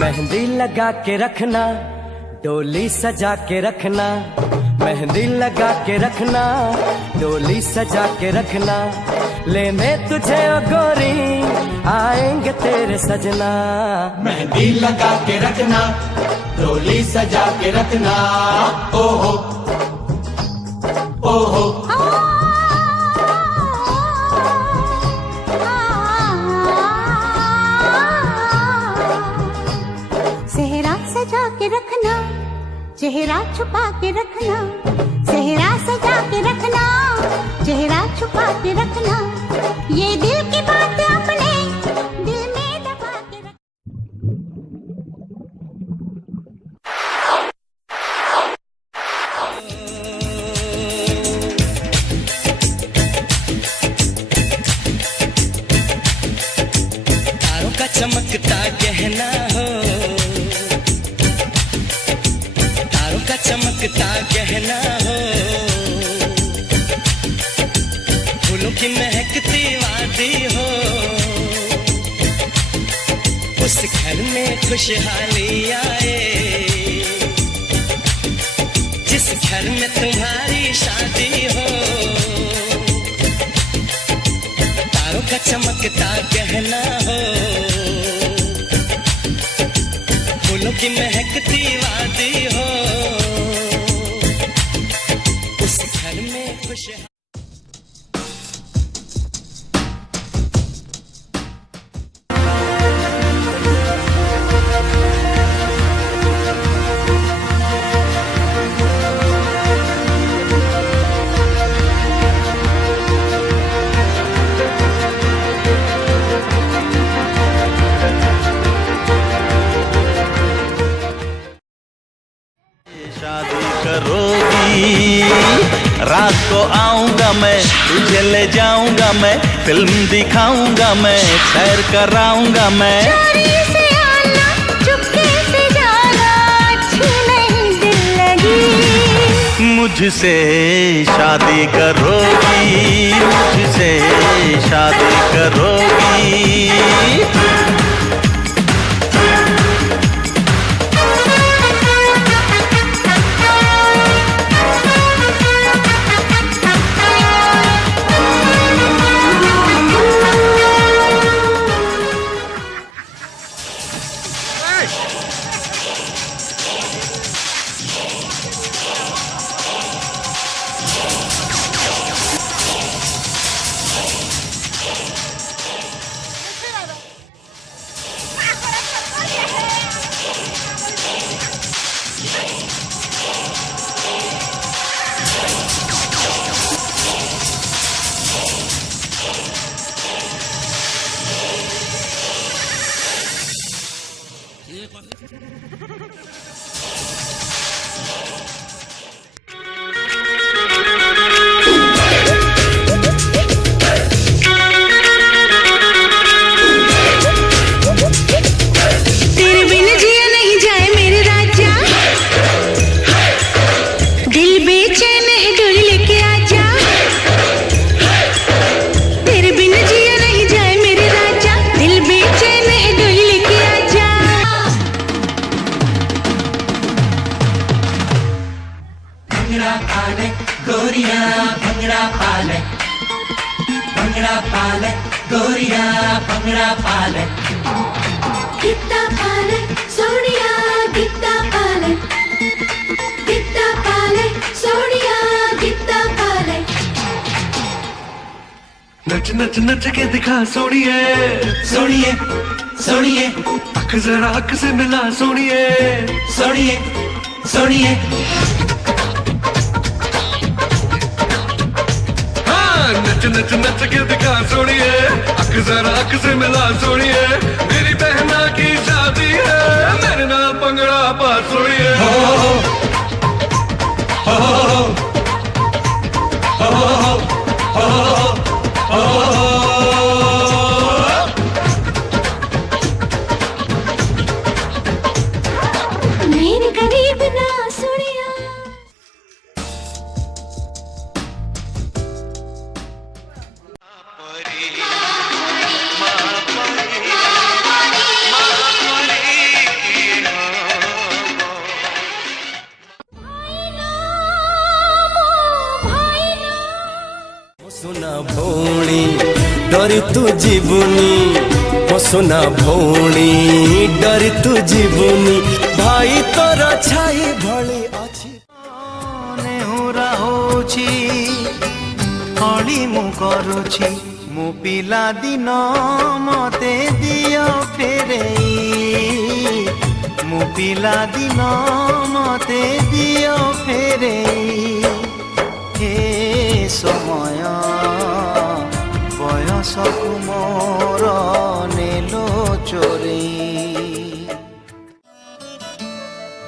मेहंदी लगा के रखना, डोली सजा के रखना, मेहंदी लगा के रखना, डोली सजा के रखना, लेने तुझे ओ गोरी आएंगे तेरे सजना। मेहंदी लगा के रखना, डोली सजा के रखना, ओहो ओहो। सेहरा सजा के रखना, चेहरा छुपा के रखना, सेहरा सजा के रखना, चेहरा छुपा के रखना, ये दिल की बात अपने दिल में दबा के रखना। तारों का चमकता गहना हो, तारों का चमकता गहना हो, फूलों की महकती वादी हो, उस घर में खुशहाली आए, जिस घर में तुम्हारी शादी हो। तारों का चमकता गहना हो, फूलों की महकती वादी हो, उस घर में खुश। शादी करोगी रात को आऊंगा मैं, तुझे ले जाऊंगा मैं, फिल्म दिखाऊंगा मैं, सैर कराऊंगा मैं। चोरी से आना, चुपके से जाना, अच्छी नहीं दिल लगी। मुझसे शादी करोगी, मुझसे शादी करोगी। तेरे बिन जिया नहीं जाए मेरे राजा, दिल बेचैन है डोली लेके आजा। तेरे बिन जिया नहीं जाए मेरे राजा, दिल बेचैन है डोली लेके आजा। भंगड़ा पाले गोरिया, भंगड़ा पाले, भंगड़ा पाले गोरिया, भंगड़ा पाले। गिट्टा पाले सोनिया, गिट्टा पाले, गिट्टा पाले नच नच के दिखा सोनिए सोनिए सोनिए अख जरा अख से मिला सोनिए सोनिए सोनिए हाँ नच नच नच के दिखा सोनिए अख जरा अख से मिला सोनिए मेरी बहना की शादी है मेरे नाल पंगड़ा पा सोनिए मेरे करीब ना सुनिया। सुना भौणी डर तू जीवनी ओ सुना भौणी डर तू जीवनी भाई तोर छाई भली अछि नेहुरा होछि हली मु करूछि मु पिला दिन मते दियो फेरेई मु पिला दिन मते दियो फेरेई हे समय बयस मोर नेलो चोरेई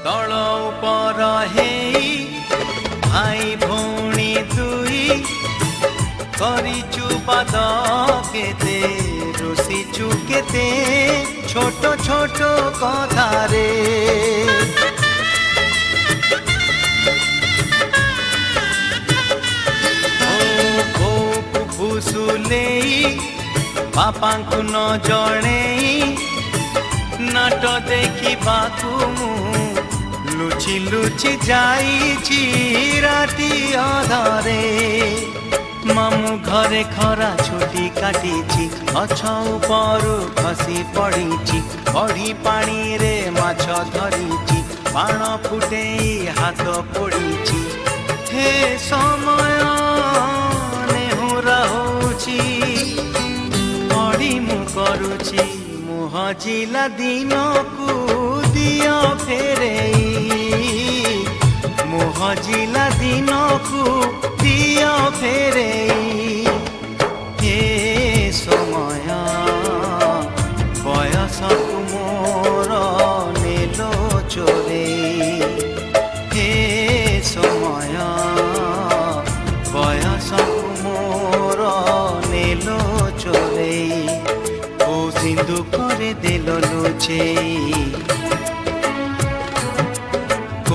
तल उपर हेई भाई भौणी दुई करिचु पाद केते रोसिचु केते छोट छोट कथारे फुसुलेई बापांकु न जणेई नाट देखिबाकु मु लुचि लुचि जाइछि राति अधरे मामु घरे खरा छुटी काटिछि गछ उपरु खसी पड़िछि बढी पानी रे माछ धरिछि बाण फुटेई हाथ पोड़िछि हे समय नेहुरा होछि पढ़ी मु करुछि मुह जिला दिन को दियो फेरेई मुह जिला दिन को दियो फेरेई हे समय बयस मोर नेलो चोरेई हे समय बयस मोर नेलो चोरेई ओ सिंधु करे देलो लुचेई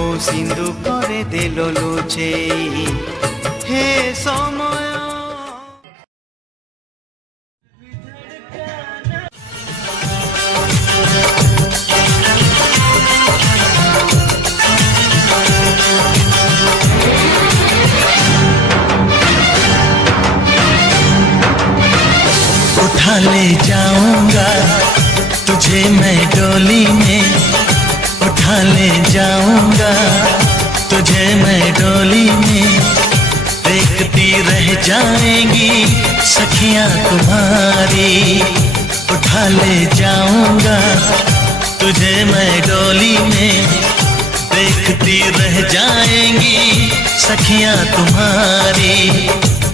ओ सिंधु करे देलो लुचेई हे समय उठा ले जाऊंगा तुझे मैं डोली में उठा ले जाऊंगा तुझे मैं डोली में देखती रह जाएंगी सखियां तुम्हारी उठा ले जाऊंगा तुझे मैं डोली में देखती रह जाएंगी सखियां तुम्हारी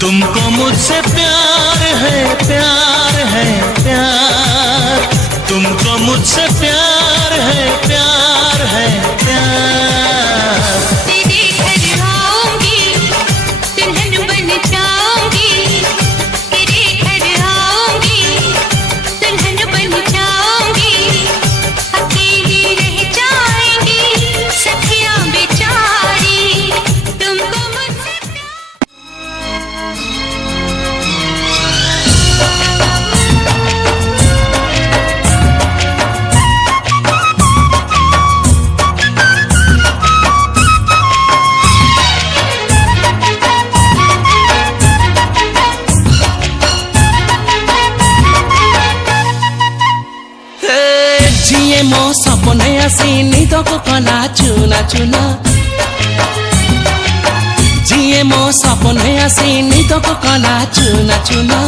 तुमको मुझसे प्यार है प्यार है प्यार तुमको मुझसे प्यार है प्यार है प्यार तेरे घर आऊंगी दुल्हन बन जाऊंगी तेरे घर आऊंगी दुल्हन बन जाऊंगी अकेली रह जाएंगी सखियां बेचारी तुमको मुझसे जिए मो सपने आसी निद को कला चुना चुना जिए मो सपने आसी निद को कला चुना चुना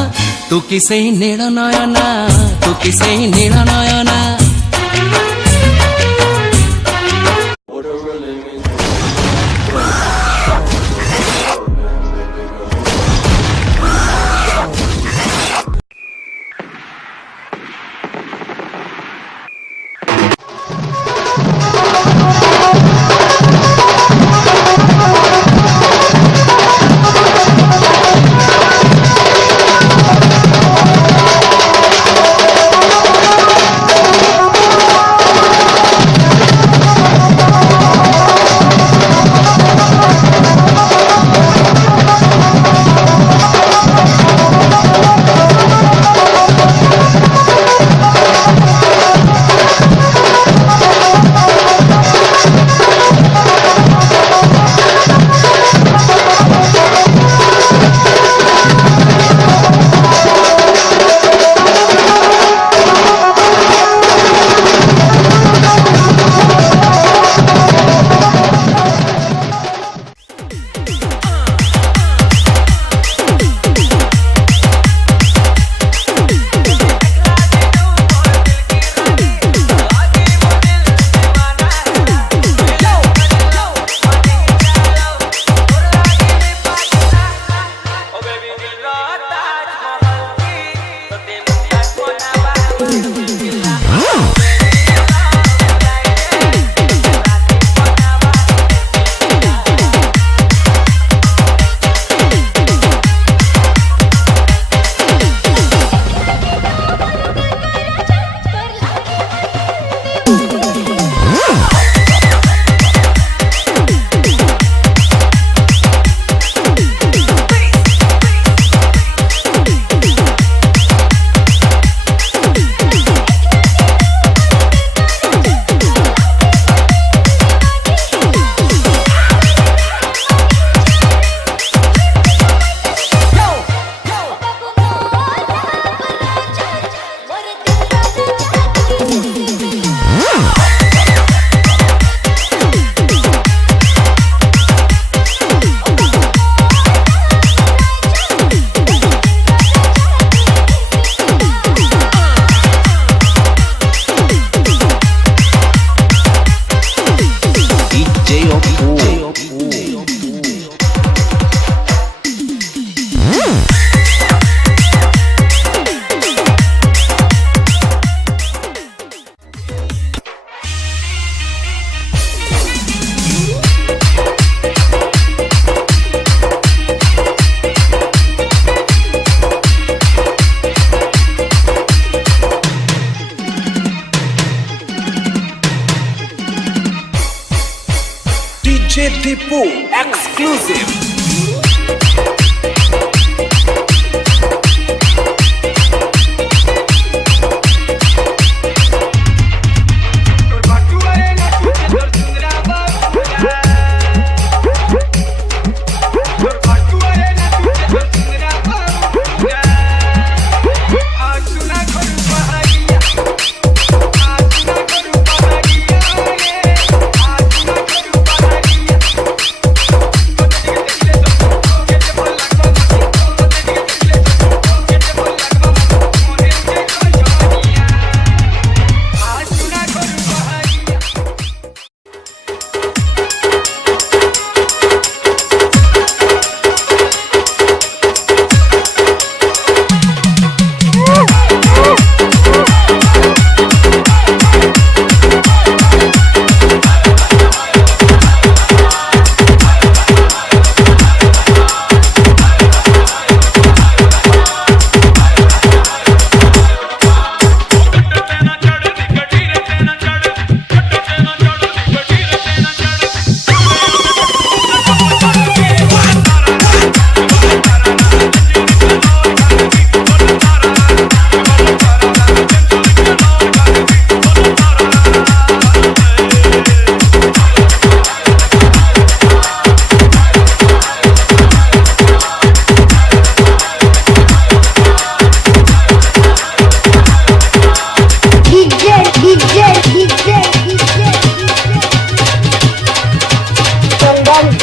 तू किसे नेड़ा नयना तू किसे नेड़ा नयना DJ Deepu exclusive.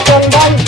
चंदन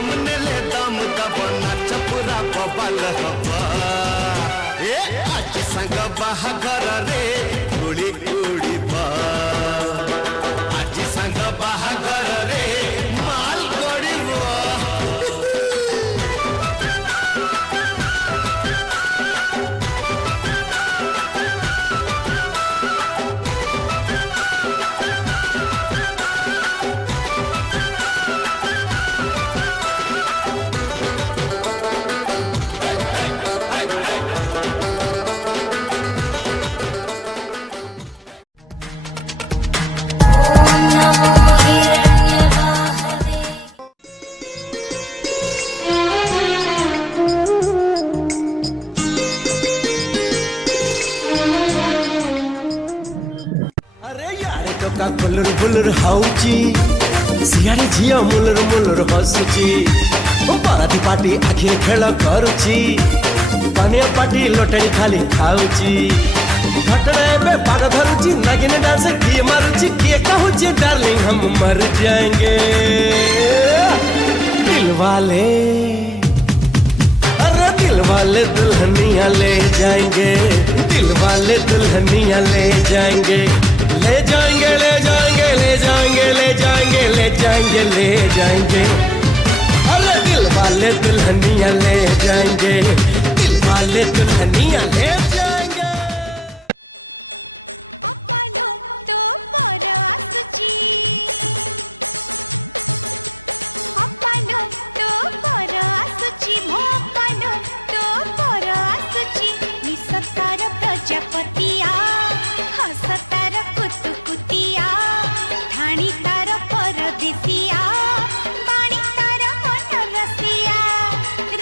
सामने ले दम दबा नाच पूरा बबल हवा ए आज संग बाहागर रे उड़ी उड़ी बा आज संग बाहागर रे माल गड़िबो बुलर बुलर हाउची सियारे झिया मुलर मुलर हसुची पाराती पाटी आखिर खेल करुची पानिया पाटी लोटणी खाली खाऊची घटना में पाग धरुची नागिन डांस किए मारुची किए कहूची डार्लिंग हम मर जाएंगे दिल वाले अरे दिल वाले दुल्हनिया ले जाएंगे दिल वाले दुल्हनिया ले जाएंगे ले जाएंगे ले जाएंगे ले जाएंगे ले जाएंगे ले जाएंगे ले जाएंगे अरे दिल वाले दुल्हनिया ले जाएंगे दिल वाले दुल्हनिया ले जाएंगे अपनो तो परसुची अपनो तो परसुची मोपनो तो परसुची निसतार प्रजापतिया हसतार कुतुकुतिया ठाणी तार परदेसिया बाणी तार मन रसिया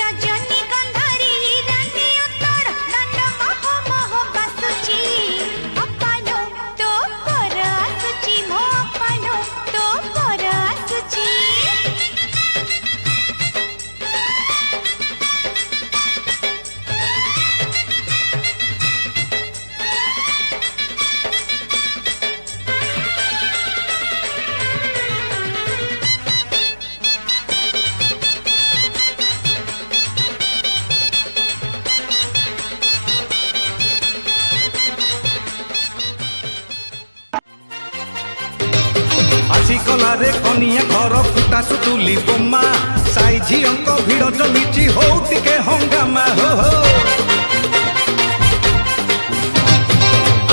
रजनी गंधारी हिरण्य उत्तर दंड मह मह बासुची अपनो तो परसुची मोपनो तो परसुची आसिकला रे कनिया घर फुटा सुतुली बोमा साई झियंक भिड़ जमिची हो टिके हंगामा हो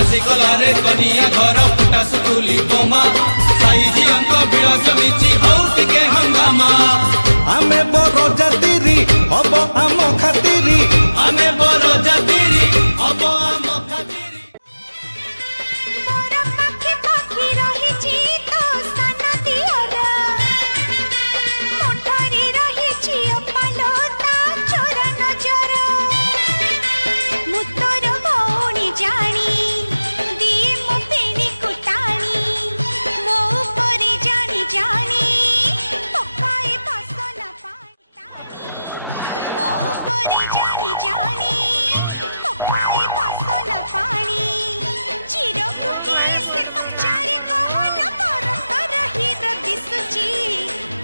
आसिकला रे कनिया घर फुटा सुतुली बोमा साई झियंक भिड़ जमिची हो टिके हंगामा आमे बरो जातिरी हब आम खातिरी आमे बरो जातिरी हब आम खातिरी मोर पाखे पाखी रहिची तो सान दियरा मोठरी रहिची अपालो ता चोर नजर मु तोर भौणी जानी दिए मो पेणी कुटाणी मो उपरे जानी जानी पकाए बासन पानी मो उपरे जानी जानी पकाए बासन पानी चिरकु किए से पचारे कहल बरत रही दिसुची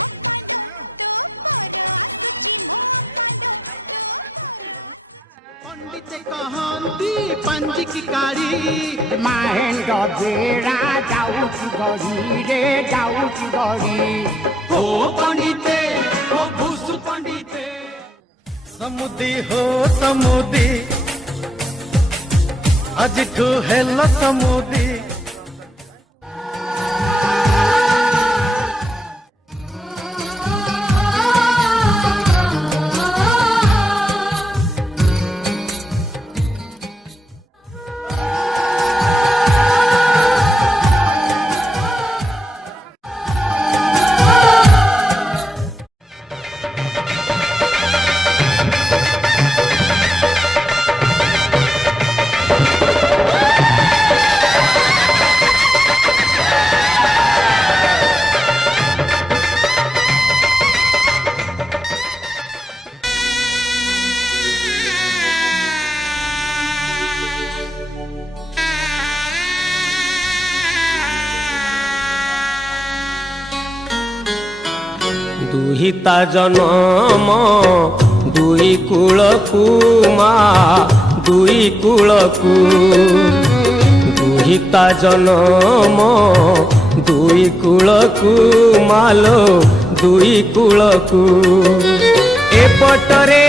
अपनो तो पर आसुची मो अपनो तो पर आसुची पंडित कहंती पंजी की कारी महेंद्र बेड़ा जाऊची गड़ी रे जाऊची गड़ी ओ पंडिते ओ भूसु पंडिते समुदी हो समुदी आज तू हेलो समुदी ता जनम दुई कूलकू मा दुई कूलकू दुहिता जनम दुई कूलकू मालो दुई कूलकू एपटरे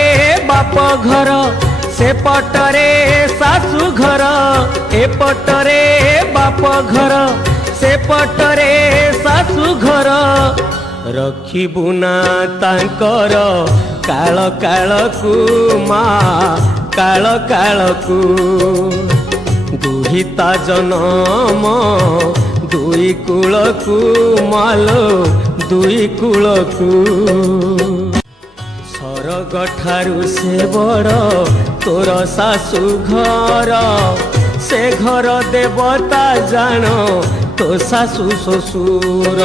बाप घर से पटरे सासू घर एपटरे बाप घर से पटरे सासू घर रखिबु ना तांकर काल कालकू मा काल कालकू दुहिता जनम दुई कूलकू मालो दुई कूलकू सरग ठारू से बड़ तोर सासू घर से घर देवता जान तो सासू ससुर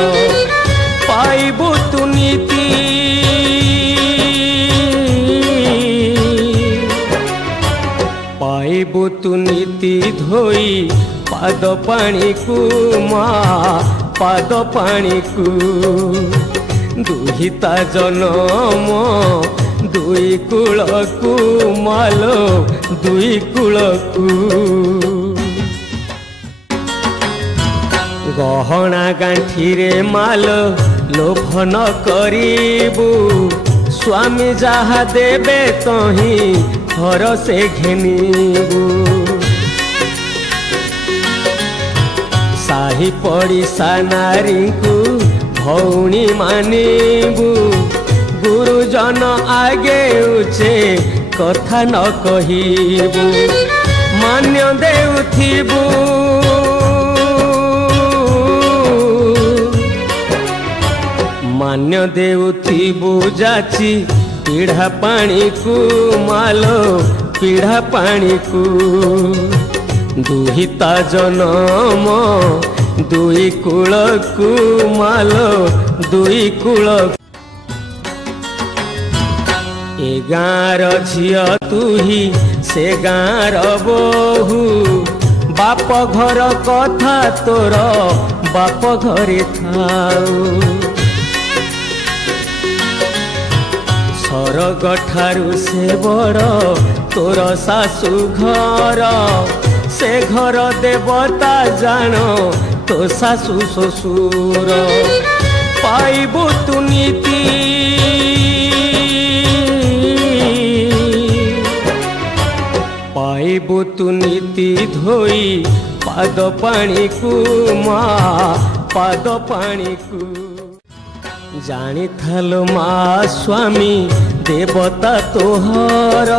पाइबु तु नीति पाइबु तु नीति धोई पाद पानी को मा पाद पानी को दुहिता जनम दुई कूलकू मालो दुई कूलकू गहना गांठीरे माल लोभन करिबू स्वामी जहा देबे तही घर से घेनिबू साही पड़िशा नारी को भौणी मानिबू गुरुजन आगे उचे कथा न कहिबू मान्य देउथिबू मान्य देउथिबू जाची पीढ़ा पानी को मालो पीढ़ा पानी को दुहिता जनम दुई कूलकू मालो दुई कूलकू ए गाँर झिया तुही से गाँर बोहू बाप घर कथा तोर बाप घरे थाऊ सरग ठारू से बड़ तोर सासू घर से घर देवता जान तो सासू ससुर पाइबु तु नीति पाइबु तु नीति धोई पाद पानी को मा पाद पानी को जानी थालो मा स्वामी देवता तोहर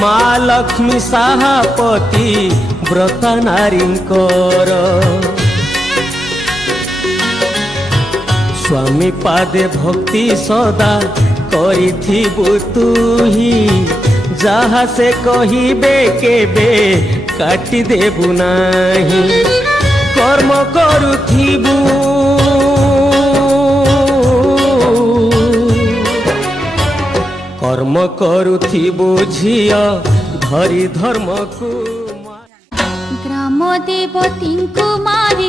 मा लक्ष्मी साहापति व्रता नारींकर स्वामी पादे भक्ति सदा करिथिबु तुही जहा से कहिबे केबे काटी देबु नाही कर्म करुथिबु कर्म करुथिबु झिया धरी धर्म को ग्राम देवती को मारे